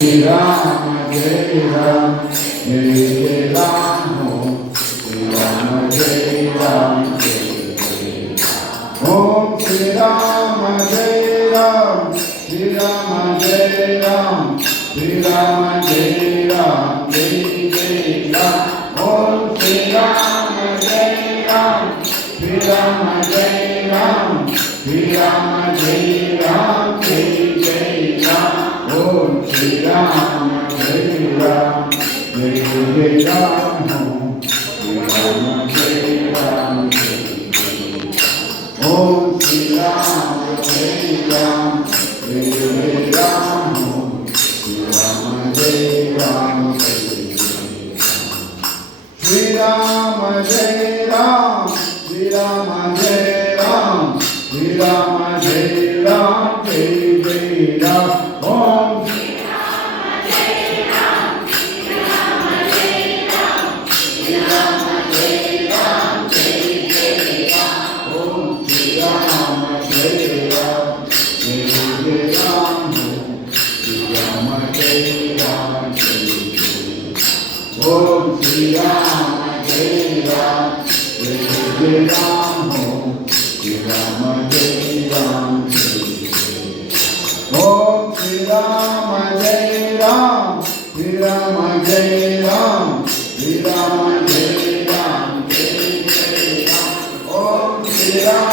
Jai Ram, Jai Ram, Jai Ram Ho, Jai Ram, Jai Ram, Jai Ram. Om Shri Ram, Jai Ram, Shri Ram, Jai Ram, Shri Ram, Jai Ram, Jai Jai Ram. Om Shri Ram, Jai Ram, Shri Ram, Jai Ram, Shri Ram, Jai Ram, Jai Jai Ram. Om Shri Ram, Jai Ram, Jai Jai Ram Ho, Shri Ram, Jai Ram, Jai Jai. Om Shri Ram, Jai Ram, Jai Jai Ram Ho, Shri Ram, Jai Ram, Jai Jai. Shri Ram, Jai Ram, Shri Ram, Jai Ram, Shri Ram, Jai Ram, Jai Jai Ram. Om Om Shri Ram, Jai Ram, Jai Ram Ho, Shri Ram, Jai Ram, Jai Jai. Om Shri Ram, Jai Ram, Shri Ram, Jai Ram, Shri Ram, Jai Ram, Jai Jai Ram. Om Shri Ram.